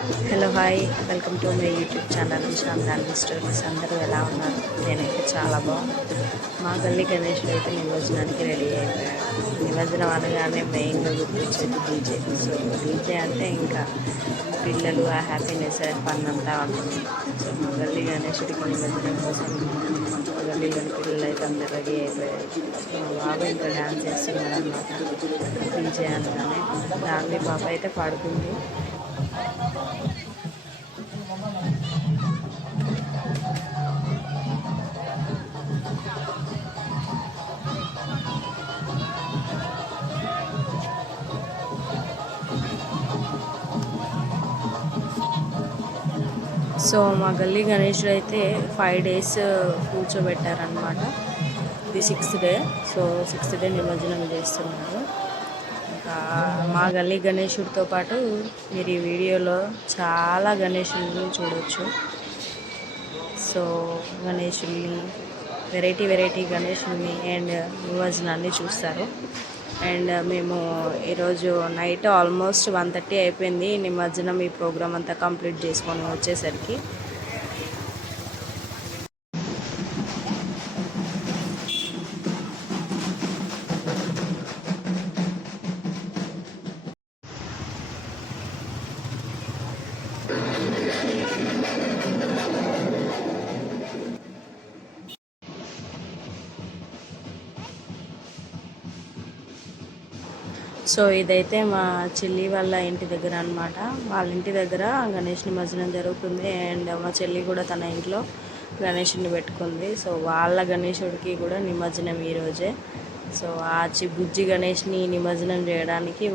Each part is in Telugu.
Hello hi, welcome to my YouTube channel శాంతాన్ని స్టోరీస్. అందరూ ఎలా ఉన్నారు? నేనైతే చాలా బాగున్నాను. మా గల్లీ గణేషుడు అయితే నిమజ్జనానికి రెడీ అయిపోయాడు. నిమజ్జనం అనగానే మెయిన్గా గుర్తొచ్చేది డీజే. సో డీజే అంటే ఇంకా పిల్లలు ఆ హ్యాపీనెస్ ఫన్ అంతా ఉంటుంది. సో మా గల్లీ గణేషుడికి నిమజ్జనం కోసం మా గల్లీలోని పిల్లలు అయితే అందరు రెడీ అయిపోయారు. సో మా బాబు ఇంకా డ్యాన్స్ చేస్తున్నాడు అనమాట డీజే అనగానే. దాన్ని పాప అయితే పాడుతుంది. సో మా గల్లీ గణేషుడు అయితే 5 days కూర్చోబెట్టారనమాట. ఇది 6th day. So 6th day నిమజ్జనం చేస్తున్నారు. ఇంకా మా గల్లీ గణేషుడితో పాటు మీరు ఈ వీడియోలో చాలా గణేషుల్ని చూడవచ్చు. సో గణేషుల్ని వెరైటీ గణేషుల్ని అండ్ నిమజ్జనాన్ని చూస్తారు. అండ్ మేము ఈరోజు నైట్ ఆల్మోస్ట్ 1:30 అయిపోయింది నిమజ్జనం ఈ ప్రోగ్రామ్ అంతా కంప్లీట్ చేసుకొని వచ్చేసరికి. సో ఇదైతే మా చెల్లి వాళ్ళ ఇంటి దగ్గర అనమాట. వాళ్ళ ఇంటి దగ్గర గణేష్ నిమజ్జనం జరుగుతుంది. అండ్ మా చెల్లి కూడా తన ఇంట్లో గణేషుడిని పెట్టుకుంది. సో వాళ్ళ గణేషుడికి కూడా నిమజ్జనం ఈరోజే. సో ఆ బుజ్జి గణేష్ని నిమజ్జనం చేయడానికి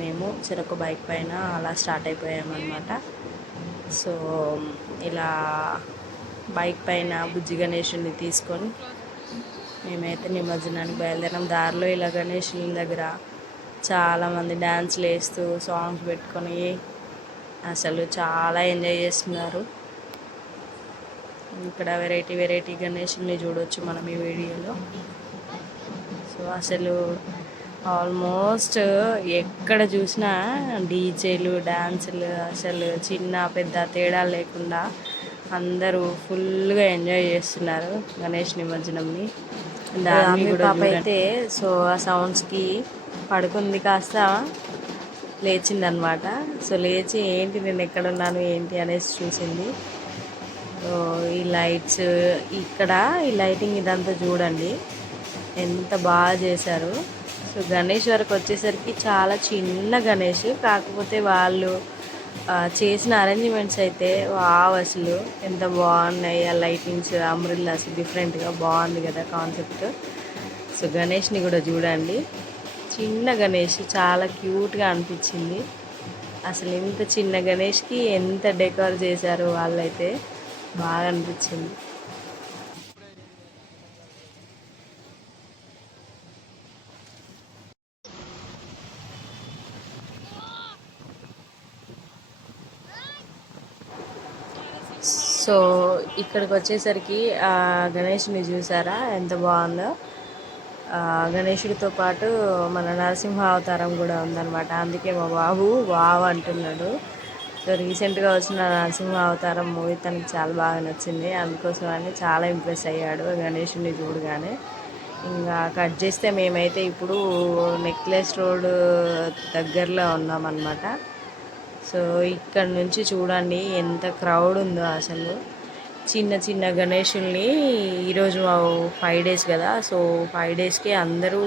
మేము చెరకు బైక్ పైన అలా స్టార్ట్ అయిపోయామన్నమాట. సో ఇలా బైక్ పైన బుజ్జి గణేషుడిని తీసుకొని మేమైతే నిమజ్జనానికి బయలుదేరాం. దారిలో ఇలా గణేషుని దగ్గర చాలామంది డ్యాన్స్లు వేస్తూ సాంగ్స్ పెట్టుకొని అసలు చాలా ఎంజాయ్ చేస్తున్నారు. ఇక్కడ వెరైటీ గణేషుల్ని చూడవచ్చు మనం ఈ వీడియోలో. సో అసలు ఆల్మోస్ట్ ఎక్కడ చూసినా డీజేలు, డాన్సులు, అసలు చిన్న పెద్ద తేడా లేకుండా అందరూ ఫుల్గా ఎంజాయ్ చేస్తున్నారు గణేష్ నిమజ్జనంని. దాన్ని కూడా పాప అయితే సో ఆ సౌండ్స్కి పడుకుంది, కాస్త లేచిందనమాట. సో లేచి ఏంటి నేను ఎక్కడున్నాను ఏంటి అనేసి చూసింది. సో ఈ లైట్స్ ఇక్కడ ఈ లైటింగ్ ఇదంతా చూడండి ఎంత బాగా చేశారు. సో గణేష్ వరకు వచ్చేసరికి చాలా చిన్న గణేష్, కాకపోతే వాళ్ళు చేసిన అరేంజ్మెంట్స్ అయితే వావ్, అసలు ఎంత బాగున్నాయి. ఆ లైటింగ్స్, అంబ్రిల్లా అసలు డిఫరెంట్గా బాగుంది కదా కాన్సెప్ట్. సో గణేష్ని కూడా చూడండి, చిన్న గణేష్ చాలా క్యూట్గా అనిపించింది. అసలు ఇంత చిన్న గణేష్కి ఎంత డెకోర్ చేశారు వాళ్ళైతే, బాగా అనిపించింది. సో ఇక్కడికి వచ్చేసరికి గణేష్ని చూసారా ఎంత బాగుందో. గణేషుడితో పాటు మన నరసింహ అవతారం కూడా ఉందన్నమాట. అందుకే మా బాబు వావ్ అంటున్నాడు. సో రీసెంట్గా వచ్చిన నరసింహ అవతారం మూవీ తనకి చాలా బాగా నచ్చింది. అందుకోసం అని చాలా ఇంప్రెస్ అయ్యాడు గణేషుడిని చూడగానే. ఇంకా కట్ చేస్తే మేమైతే ఇప్పుడు నెక్లెస్ రోడ్ దగ్గరలో ఉన్నామన్నమాట. సో ఇక్కడ నుంచి చూడండి ఎంత క్రౌడ్ ఉందో అసలు. చిన్న గణేషుల్ని ఈరోజు 5 days కదా. సో 5 daysకి అందరూ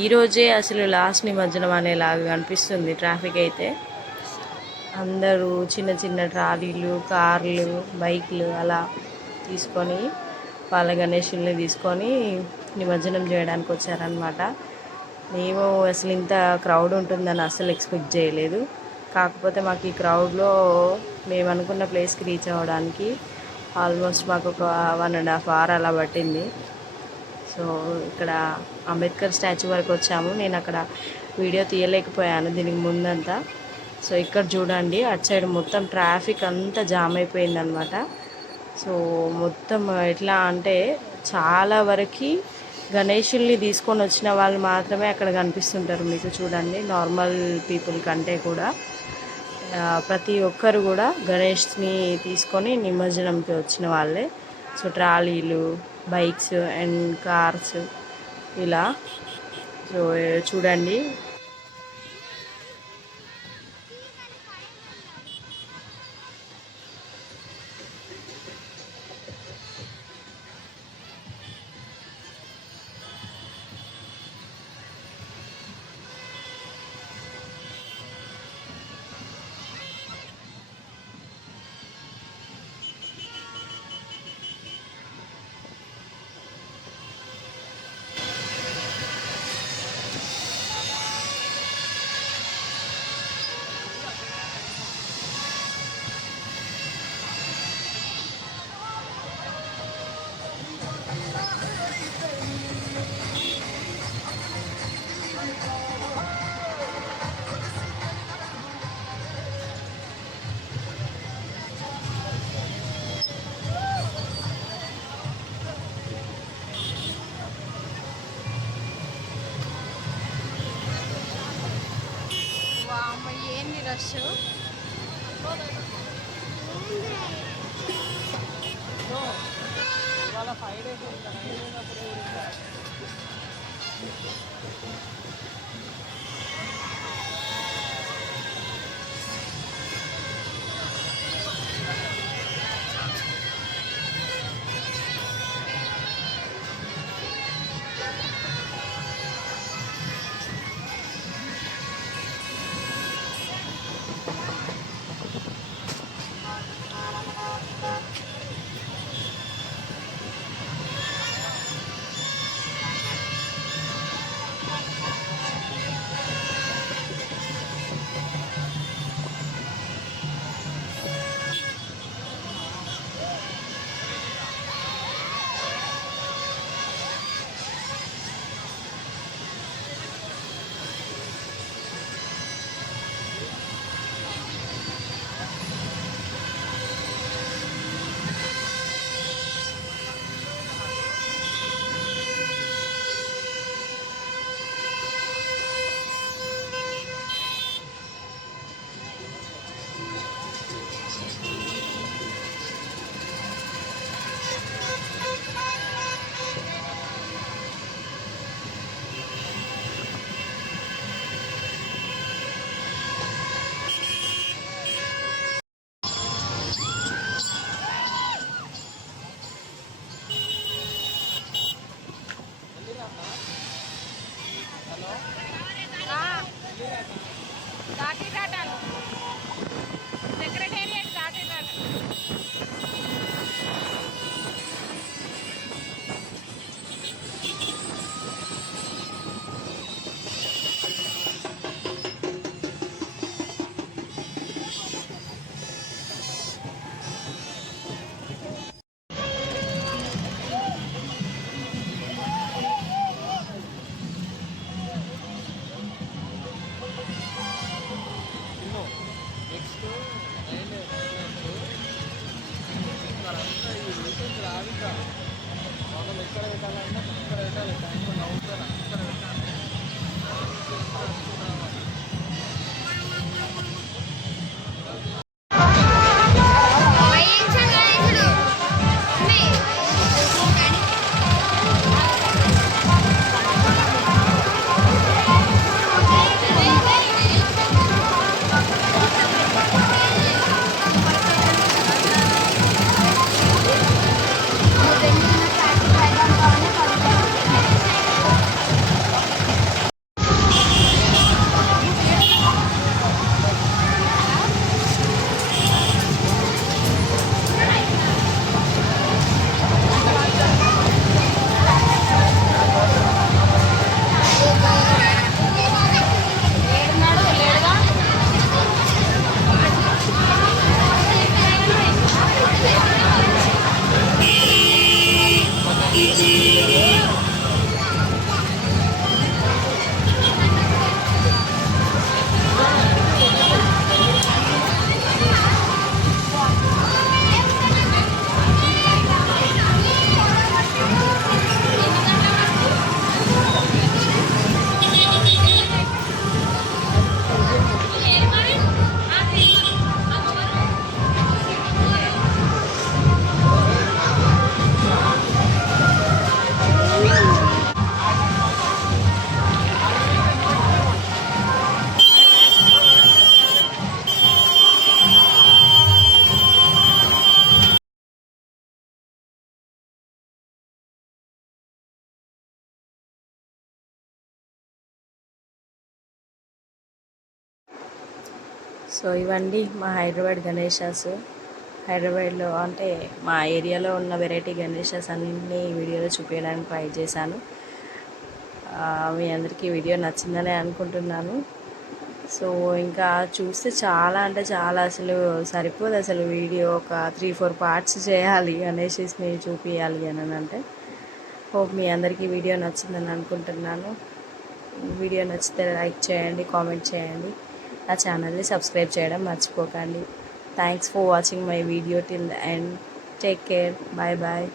ఈరోజే అసలు లాస్ట్ నిమజ్జనం అనేలాగా అనిపిస్తుంది. ట్రాఫిక్ అయితే అందరూ చిన్న ట్రాలీలు, కార్లు, బైక్లు అలా తీసుకొని వాళ్ళ గణేషుల్ని తీసుకొని నిమజ్జనం చేయడానికి వచ్చారనమాట. మేము అసలు ఇంత క్రౌడ్ ఉంటుందని అసలు ఎక్స్పెక్ట్ చేయలేదు. కాకపోతే మాకు ఈ క్రౌడ్లో మేము అనుకున్న ప్లేస్కి రీచ్ అవ్వడానికి ఆల్మోస్ట్ మాకు ఒక 1.5 hours అలా పట్టింది. సో ఇక్కడ అంబేద్కర్ స్టాచ్యూ వరకు వచ్చాము. నేను అక్కడ వీడియో తీయలేకపోయాను దీనికి ముందంతా. సో ఇక్కడ చూడండి అటు సైడ్ మొత్తం ట్రాఫిక్ అంతా జామ్ అయిపోయిందనమాట. సో మొత్తం ఎట్లా అంటే చాలా వరకు గణేషుల్ని తీసుకొని వచ్చిన వాళ్ళు మాత్రమే అక్కడ కనిపిస్తుంటారు మీకు చూడండి, నార్మల్ పీపుల్ కంటే కూడా. ప్రతి ఒక్కరు కూడా గణేష్ని తీసుకొని నిమజ్జనంకి వచ్చిన వాళ్ళే. సో ట్రాలీలు, బైక్స్ అండ్ కార్స్ ఇలా. సో చూడండి. ఏంది రష్? ఇవాళ 5 days ఉంటాను. సెక్రటేరియట్ దాటిరాట. సో ఇవండి మా హైదరాబాద్ గణేషాస్. హైదరాబాద్లో అంటే మా ఏరియాలో ఉన్న వెరైటీ గణేషాస్ అన్నీ ఈ వీడియోలో చూపించడానికి ట్రై చేశాను. మీ అందరికీ వీడియో నచ్చిందని అనుకుంటున్నాను. సో ఇంకా చూస్తే చాలా అంటే చాలా అసలు సరిపోదు. అసలు వీడియో ఒక 3-4 పార్ట్స్ చేయాలి గణేషెస్ని చూపించాలి అని అంటే. హోప్ మీ అందరికీ వీడియో నచ్చిందని అనుకుంటున్నాను. వీడియో నచ్చితే లైక్ చేయండి, కామెంట్ చేయండి, నా ఛానల్ని సబ్స్క్రైబ్ చేయడం మర్చిపోకండి. Thanks for watching my video till the end. Take care. Bye bye.